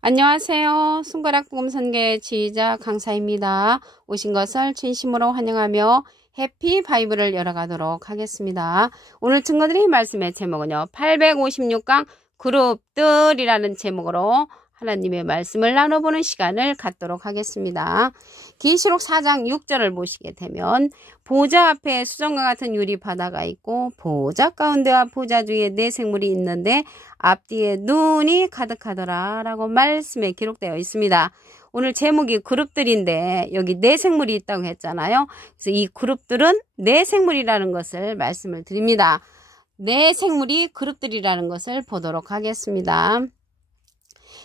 안녕하세요. 손가락 복음 선교의 지휘자 강사입니다. 오신 것을 진심으로 환영하며 해피 바이블을 열어가도록 하겠습니다. 오늘 증거드릴 말씀의 제목은요, 856강 그룹들이라는 제목으로 하나님의 말씀을 나눠보는 시간을 갖도록 하겠습니다. 계시록 4장 6절을 보시게 되면 보좌 앞에 수정과 같은 유리 바다가 있고 보좌 가운데와 보좌 주위에 네 생물이 있는데 앞뒤에 눈이 가득하더라 라고 말씀에 기록되어 있습니다. 오늘 제목이 그룹들인데 여기 네 생물이 있다고 했잖아요. 그래서 이 그룹들은 네 생물이라는 것을 말씀을 드립니다. 네 생물이 그룹들이라는 것을 보도록 하겠습니다.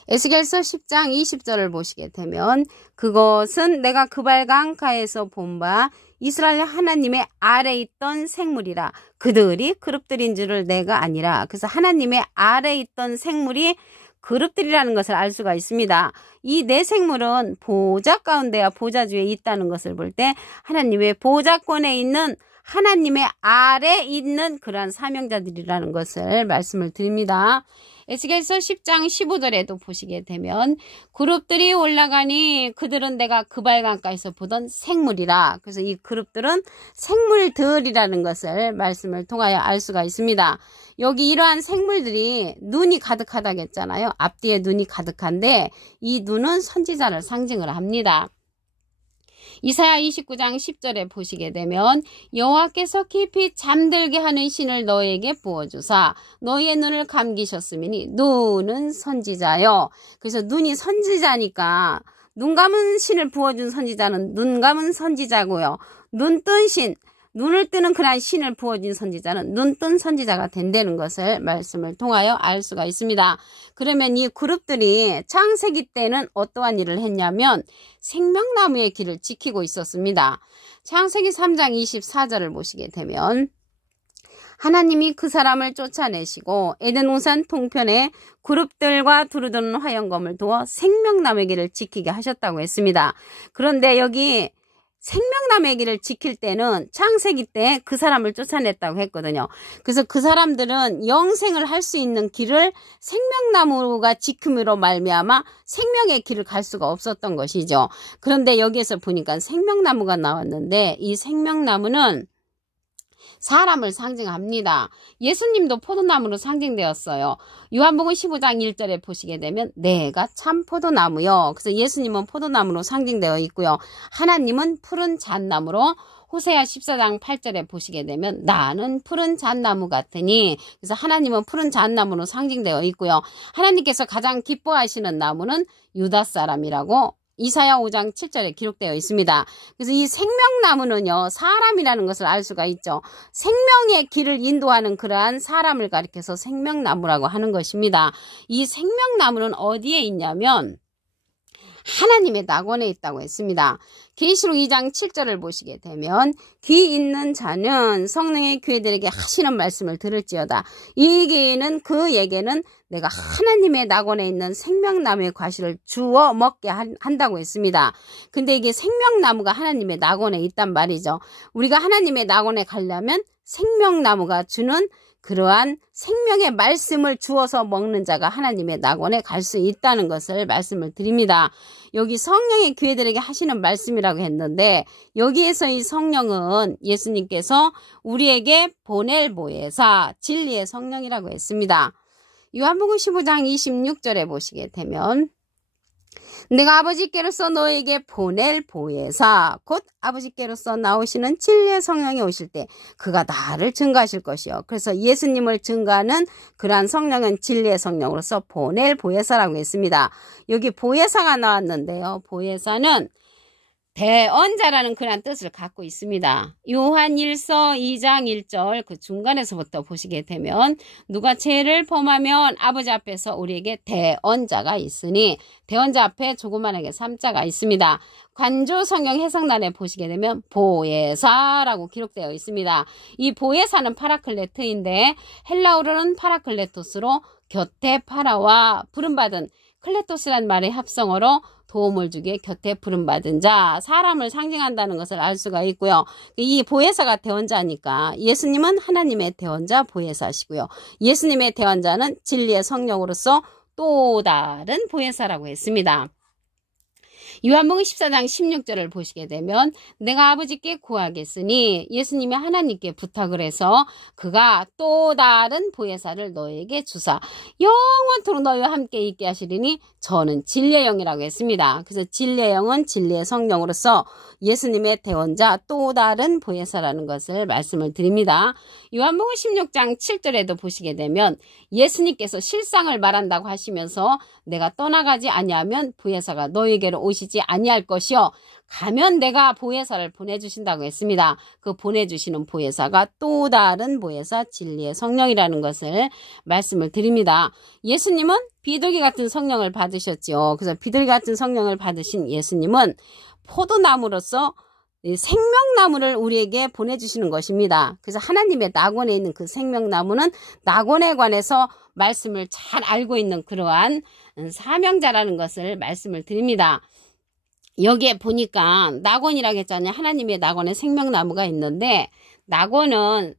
에스겔서 10장 20절을 보시게 되면 그것은 내가 그발 강가에서 본 바 이스라엘 하나님의 아래 있던 생물이라. 그들이 그룹들인 줄을 내가 아니라. 그래서 하나님의 아래 있던 생물이 그룹들이라는 것을 알 수가 있습니다. 이 네 생물은 보좌 가운데와 보좌 주위에 있다는 것을 볼 때 하나님의 보좌권에 있는 하나님의 아래 있는 그러한 사명자들이라는 것을 말씀을 드립니다. 에스겔서 10장 15절에도 보시게 되면 그룹들이 올라가니 그들은 내가 그발 강가에서 보던 생물이라. 그래서 이 그룹들은 생물들이라는 것을 말씀을 통하여 알 수가 있습니다. 여기 이러한 생물들이 눈이 가득하다고 했잖아요. 앞뒤에 눈이 가득한데 이 눈은 선지자를 상징을 합니다. 이사야 29장 10절에 보시게 되면 여호와께서 깊이 잠들게 하는 신을 너에게 부어주사 너희의 눈을 감기셨으니 눈은 선지자요. 그래서 눈이 선지자니까 눈 감은 신을 부어준 선지자는 눈 감은 선지자고요. 눈 뜬 신, 눈을 뜨는 그러한 신을 부어준 선지자는 눈 뜬 선지자가 된다는 것을 말씀을 통하여 알 수가 있습니다. 그러면 이 그룹들이 창세기 때는 어떠한 일을 했냐면 생명나무의 길을 지키고 있었습니다. 창세기 3장 24절을 보시게 되면 하나님이 그 사람을 쫓아내시고 에덴 동산 동편에 그룹들과 두루두는 화영검을 두어 생명나무의 길을 지키게 하셨다고 했습니다. 그런데 여기 생명나무의 길을 지킬 때는 창세기 때 그 사람을 쫓아냈다고 했거든요. 그래서 그 사람들은 영생을 할 수 있는 길을 생명나무가 지킴으로 말미암아 생명의 길을 갈 수가 없었던 것이죠. 그런데 여기에서 보니까 생명나무가 나왔는데 이 생명나무는 사람을 상징합니다. 예수님도 포도나무로 상징되었어요. 요한복음 15장 1절에 보시게 되면 내가 참 포도나무요. 그래서 예수님은 포도나무로 상징되어 있고요. 하나님은 푸른 잣나무로 호세아 14장 8절에 보시게 되면 나는 푸른 잣나무 같으니. 그래서 하나님은 푸른 잣나무로 상징되어 있고요. 하나님께서 가장 기뻐하시는 나무는 유다 사람이라고 이사야 5장 7절에 기록되어 있습니다. 그래서 이 생명나무는요, 사람이라는 것을 알 수가 있죠. 생명의 길을 인도하는 그러한 사람을 가리켜서 생명나무라고 하는 것입니다. 이 생명나무는 어디에 있냐면 하나님의 낙원에 있다고 했습니다. 계시록 2장 7절을 보시게 되면 귀 있는 자는 성령의 교회들에게 하시는 말씀을 들을지어다. 이 얘기는 그에게는 내가 하나님의 낙원에 있는 생명나무의 과실을 주워 먹게 한다고 했습니다. 근데 이게 생명나무가 하나님의 낙원에 있단 말이죠. 우리가 하나님의 낙원에 가려면 생명나무가 주는 그러한 생명의 말씀을 주어서 먹는 자가 하나님의 낙원에 갈 수 있다는 것을 말씀을 드립니다. 여기 성령의 교회들에게 하시는 말씀이라고 했는데 여기에서 이 성령은 예수님께서 우리에게 보낼 보혜사 진리의 성령이라고 했습니다. 요한복음 15장 26절에 보시게 되면 내가 아버지께로서 너에게 보낼 보혜사 곧 아버지께로서 나오시는 진리의 성령이 오실 때 그가 나를 증거하실 것이요. 그래서 예수님을 증거하는 그러한 성령은 진리의 성령으로서 보낼 보혜사라고 했습니다. 여기 보혜사가 나왔는데요. 보혜사는 대언자라는 그런 뜻을 갖고 있습니다. 요한 1서 2장 1절 그 중간에서부터 보시게 되면 누가 죄를 범하면 아버지 앞에서 우리에게 대언자가 있으니 대언자 앞에 조그만하게 3자가 있습니다. 관조 성경 해석란에 보시게 되면 보혜사라고 기록되어 있습니다. 이 보혜사는 파라클레트인데 헬라어로는 파라클레토스로 곁에 파라와 부름받은 클레토스란 말의 합성어로 도움을 주기에 곁에 부름받은 자, 사람을 상징한다는 것을 알 수가 있고요. 이 보혜사가 대언자니까 예수님은 하나님의 대언자 보혜사시고요. 예수님의 대언자는 진리의 성령으로서 또 다른 보혜사라고 했습니다. 요한복음 14장 16절을 보시게 되면 내가 아버지께 구하겠으니 예수님이 하나님께 부탁을 해서 그가 또 다른 보혜사를 너에게 주사 영원토록 너희와 함께 있게 하시리니 저는 진리의 영이라고 했습니다. 그래서 진리의 영은 진리의 성령으로서 예수님의 대원자 또 다른 보혜사라는 것을 말씀을 드립니다. 요한복음 16장 7절에도 보시게 되면 예수님께서 실상을 말한다고 하시면서 내가 떠나가지 아니하면 보혜사가 너희에게로 오시지 아니할 것이요 가면 내가 보혜사를 보내주신다고 했습니다. 그 보내주시는 보혜사가 또 다른 보혜사 진리의 성령이라는 것을 말씀을 드립니다. 예수님은 비둘기 같은 성령을 받으셨죠. 그래서 비둘기 같은 성령을 받으신 예수님은 포도나무로서 생명나무를 우리에게 보내주시는 것입니다. 그래서 하나님의 낙원에 있는 그 생명나무는 낙원에 관해서 말씀을 잘 알고 있는 그러한 사명자라는 것을 말씀을 드립니다. 여기에 보니까 낙원이라고 했잖아요. 하나님의 낙원에 생명나무가 있는데 낙원은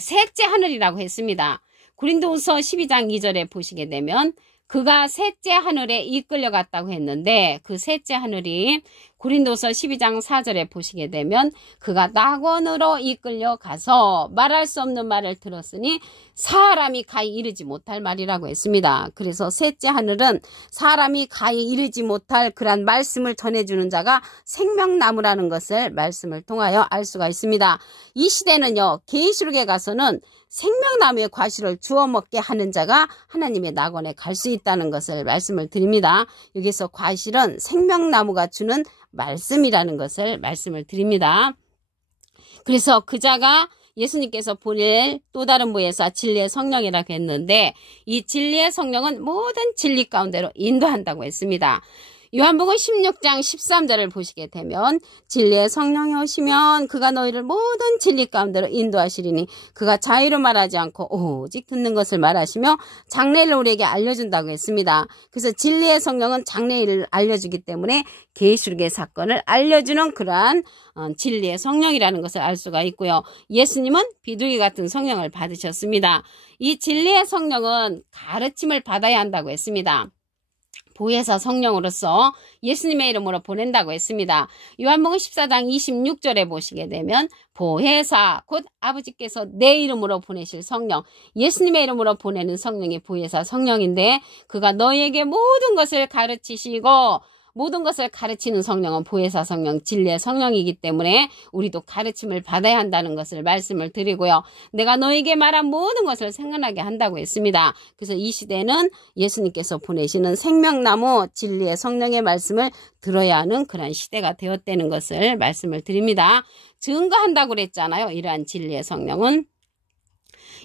셋째 하늘이라고 했습니다. 고린도후서 12장 2절에 보시게 되면 그가 셋째 하늘에 이끌려 갔다고 했는데 그 셋째 하늘이 고린도서 12장 4절에 보시게 되면 그가 낙원으로 이끌려 가서 말할 수 없는 말을 들었으니 사람이 가히 이르지 못할 말이라고 했습니다. 그래서 셋째 하늘은 사람이 가히 이르지 못할 그런 말씀을 전해주는 자가 생명나무라는 것을 말씀을 통하여 알 수가 있습니다. 이 시대는요, 계시록에 가서는 생명나무의 과실을 주워 먹게 하는 자가 하나님의 낙원에 갈 수 있다는 것을 말씀을 드립니다. 여기서 과실은 생명나무가 주는 말씀이라는 것을 말씀을 드립니다. 그래서 그 자가 예수님께서 보낼 또 다른 보혜사 진리의 성령이라고 했는데 이 진리의 성령은 모든 진리 가운데로 인도한다고 했습니다. 요한복음 16장 13절을 보시게 되면 진리의 성령이 오시면 그가 너희를 모든 진리 가운데로 인도하시리니 그가 자유로 말하지 않고 오직 듣는 것을 말하시며 장래일을 우리에게 알려준다고 했습니다. 그래서 진리의 성령은 장래일을 알려주기 때문에 계시록의 사건을 알려주는 그러한 진리의 성령이라는 것을 알 수가 있고요. 예수님은 비둘기 같은 성령을 받으셨습니다. 이 진리의 성령은 가르침을 받아야 한다고 했습니다. 보혜사 성령으로서 예수님의 이름으로 보낸다고 했습니다. 요한복음 14장 26절에 보시게 되면 보혜사 곧 아버지께서 내 이름으로 보내실 성령, 예수님의 이름으로 보내는 성령이 보혜사 성령인데 그가 너희에게 모든 것을 가르치시고 모든 것을 가르치는 성령은 보혜사 성령, 진리의 성령이기 때문에 우리도 가르침을 받아야 한다는 것을 말씀을 드리고요. 내가 너에게 말한 모든 것을 생각나게 한다고 했습니다. 그래서 이 시대는 예수님께서 보내시는 생명나무 진리의 성령의 말씀을 들어야 하는 그런 시대가 되었다는 것을 말씀을 드립니다. 증거한다고 그랬잖아요. 이러한 진리의 성령은.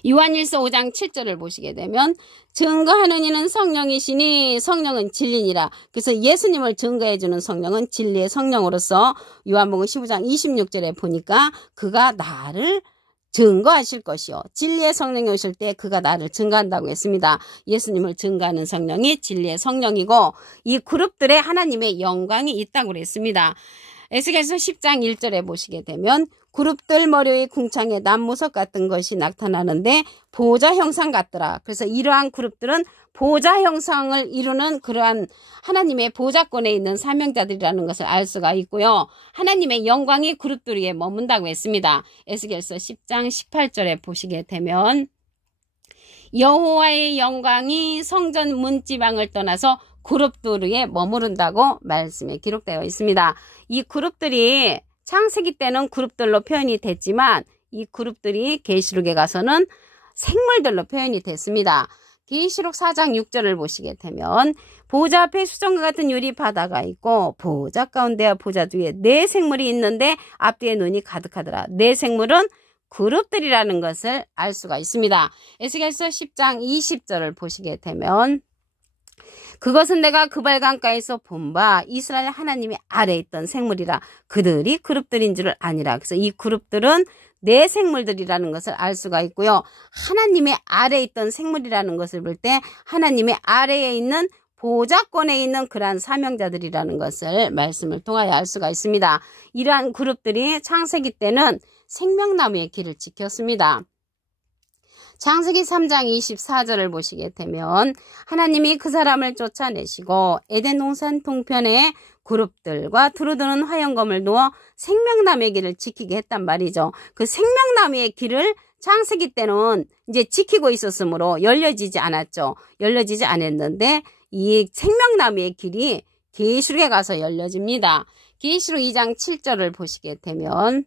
요한일서 5장 7절을 보시게 되면 증거하는 이는 성령이시니 성령은 진리니라. 그래서 예수님을 증거해주는 성령은 진리의 성령으로서 요한복음 15장 26절에 보니까 그가 나를 증거하실 것이요. 진리의 성령이 오실 때 그가 나를 증거한다고 했습니다. 예수님을 증거하는 성령이 진리의 성령이고 이 그룹들에 하나님의 영광이 있다고 그랬습니다. 에스겔서 10장 1절에 보시게 되면 그룹들 머리 위 궁창에 남무석 같은 것이 나타나는데 보좌 형상 같더라. 그래서 이러한 그룹들은 보좌 형상을 이루는 그러한 하나님의 보좌권에 있는 사명자들이라는 것을 알 수가 있고요. 하나님의 영광이 그룹들 위에 머문다고 했습니다. 에스겔서 10장 18절에 보시게 되면 여호와의 영광이 성전 문지방을 떠나서 그룹들 위에 머무른다고 말씀에 기록되어 있습니다. 이 그룹들이 창세기 때는 그룹들로 표현이 됐지만 이 그룹들이 계시록에 가서는 생물들로 표현이 됐습니다. 계시록 4장 6절을 보시게 되면 보좌 앞에 수정과 같은 유리 바다가 있고 보좌 가운데와 보좌 뒤에 네 생물이 있는데 앞뒤에 눈이 가득하더라. 네 생물은 그룹들이라는 것을 알 수가 있습니다. 에스겔서 10장 20절을 보시게 되면 그것은 내가 그발 강가에서 본 바 이스라엘 하나님의 아래에 있던 생물이라. 그들이 그룹들인 줄을 아니라. 그래서 이 그룹들은 내 생물들이라는 것을 알 수가 있고요. 하나님의 아래에 있던 생물이라는 것을 볼 때 하나님의 아래에 있는 보좌권에 있는 그러한 사명자들이라는 것을 말씀을 통하여 알 수가 있습니다. 이러한 그룹들이 창세기 때는 생명나무의 길을 지켰습니다. 창세기 3장 24절을 보시게 되면 하나님이 그 사람을 쫓아내시고 에덴 동산 동편에 그룹들과 두루두는 화영검을 놓아 생명나무의 길을 지키게 했단 말이죠. 그 생명나무의 길을 창세기 때는 이제 지키고 있었으므로 열려지지 않았죠. 열려지지 않았는데 이 생명나무의 길이 계시록에 가서 열려집니다. 계시록 2장 7절을 보시게 되면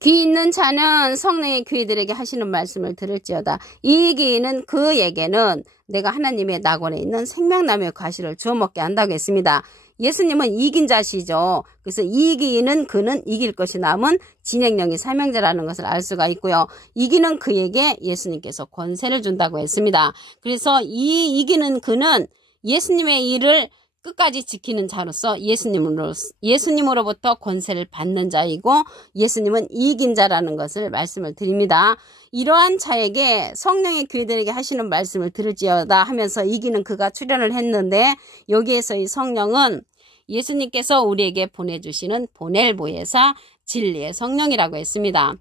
귀 있는 자는 성령의 귀들에게 하시는 말씀을 들을지어다. 이 귀는 그에게는 내가 하나님의 낙원에 있는 생명나무의 과실을 주워 먹게 한다고 했습니다. 예수님은 이긴 자시죠. 그래서 이기는 그는 이길 것이 남은 진행령이 사명자라는 것을 알 수가 있고요. 이기는 그에게 예수님께서 권세를 준다고 했습니다. 그래서 이 이기는 그는 예수님의 일을 끝까지 지키는 자로서 예수님으로부터 권세를 받는 자이고 예수님은 이긴 자라는 것을 말씀을 드립니다. 이러한 자에게 성령의 귀들에게 하시는 말씀을 들을지어다 하면서 이기는 그가 출현을 했는데 여기에서 이 성령은 예수님께서 우리에게 보내주시는 보낼 보혜사 진리의 성령이라고 했습니다.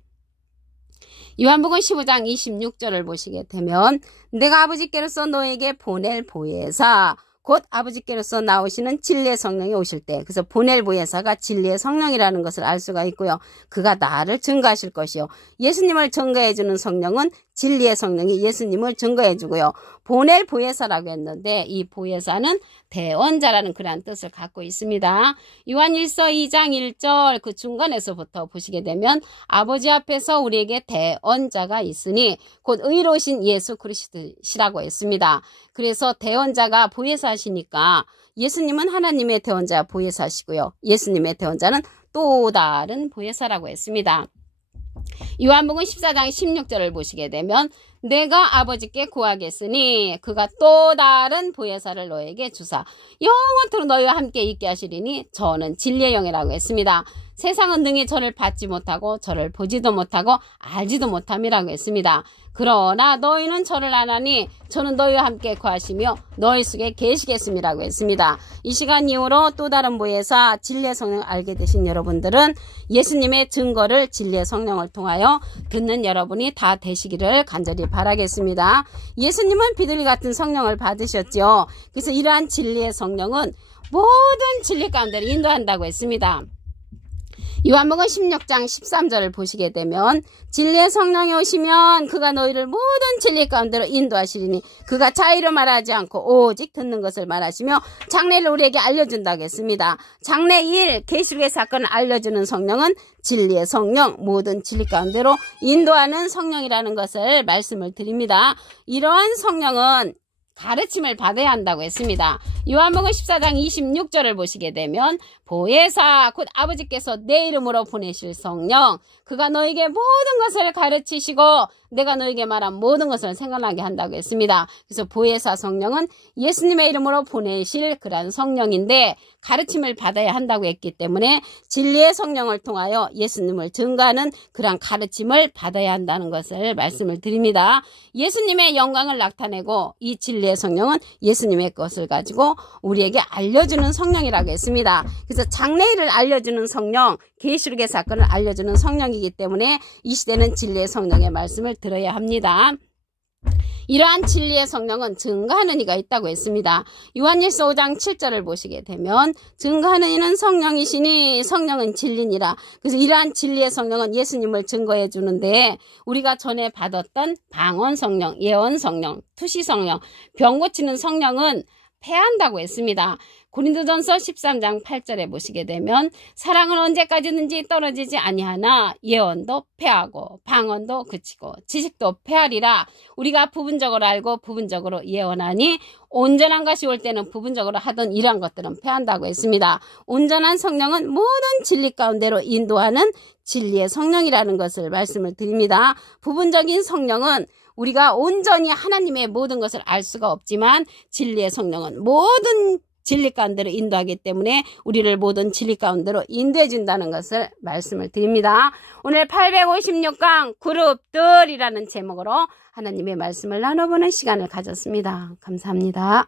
요한복음 15장 26절을 보시게 되면 내가 아버지께로서 너에게 보낼 보혜사 곧 아버지께로서 나오시는 진리의 성령이 오실 때, 그래서 보낼 보혜사가 진리의 성령이라는 것을 알 수가 있고요. 그가 나를 증거하실 것이요. 예수님을 증거해 주는 성령은 진리의 성령이 예수님을 증거해 주고요. 보낼 보혜사라고 했는데 이 보혜사는 대언자라는 그러한 뜻을 갖고 있습니다. 요한일서 2장 1절 그 중간에서부터 보시게 되면 아버지 앞에서 우리에게 대언자가 있으니 곧 의로우신 예수 그리스도시라고 했습니다. 그래서 대언자가 보혜사시니까 예수님은 하나님의 대언자 보혜사시고요. 예수님의 대언자는 또 다른 보혜사라고 했습니다. 요한복음 14장 16절을 보시게 되면 내가 아버지께 구하겠으니 그가 또 다른 보혜사를 너에게 주사 영원토록 너희와 함께 있게 하시리니 저는 진리의 영이라고 했습니다. 세상은 능히 저를 받지 못하고 저를 보지도 못하고 알지도 못함이라고 했습니다. 그러나 너희는 저를 아나니 저는 너희와 함께 거하시며 너희 속에 계시겠음이라고 했습니다. 이 시간 이후로 또 다른 보혜사 진리의 성령을 알게 되신 여러분들은 예수님의 증거를 진리의 성령을 통하여 듣는 여러분이 다 되시기를 간절히 바라겠습니다. 예수님은 비둘기 같은 성령을 받으셨죠. 그래서 이러한 진리의 성령은 모든 진리 가운데로 인도한다고 했습니다. 요한복음 16장 13절을 보시게 되면 진리의 성령이 오시면 그가 너희를 모든 진리 가운데로 인도하시리니 그가 자의로 말하지 않고 오직 듣는 것을 말하시며 장래를 우리에게 알려준다고 했습니다. 장래 일 계시록의 사건을 알려주는 성령은 진리의 성령, 모든 진리 가운데로 인도하는 성령이라는 것을 말씀을 드립니다. 이러한 성령은 가르침을 받아야 한다고 했습니다. 요한복음 14장 26절을 보시게 되면 보혜사 곧 아버지께서 내 이름으로 보내실 성령 그가 너에게 모든 것을 가르치시고 내가 너에게 말한 모든 것을 생각나게 한다고 했습니다. 그래서 보혜사 성령은 예수님의 이름으로 보내실 그런 성령인데 가르침을 받아야 한다고 했기 때문에 진리의 성령을 통하여 예수님을 증거하는 그런 가르침을 받아야 한다는 것을 말씀을 드립니다. 예수님의 영광을 나타내고 이 진리의 성령은 예수님의 것을 가지고 우리에게 알려주는 성령이라고 했습니다. 그래서 장래일을 알려주는 성령, 계시록의 사건을 알려주는 성령이기 때문에 이 시대는 진리의 성령의 말씀을 들어야 합니다. 이러한 진리의 성령은 증거하는 이가 있다고 했습니다. 요한일서 5장 7절을 보시게 되면 증거하는 이는 성령이시니 성령은 진리니라. 그래서 이러한 진리의 성령은 예수님을 증거해 주는데 우리가 전에 받았던 방언 성령, 예언 성령, 투시 성령, 병 고치는 성령은 패한다고 했습니다. 고린도전서 13장 8절에 보시게 되면 사랑은 언제까지든지 떨어지지 아니하나 예언도 패하고 방언도 그치고 지식도 패하리라. 우리가 부분적으로 알고 부분적으로 예언하니 온전한 것이 올 때는 부분적으로 하던 이러한 것들은 패한다고 했습니다. 온전한 성령은 모든 진리 가운데로 인도하는 진리의 성령이라는 것을 말씀을 드립니다. 부분적인 성령은 우리가 온전히 하나님의 모든 것을 알 수가 없지만 진리의 성령은 모든 진리 가운데로 인도하기 때문에 우리를 모든 진리 가운데로 인도해 준다는 것을 말씀을 드립니다. 오늘 856강 그룹들이라는 제목으로 하나님의 말씀을 나눠보는 시간을 가졌습니다. 감사합니다.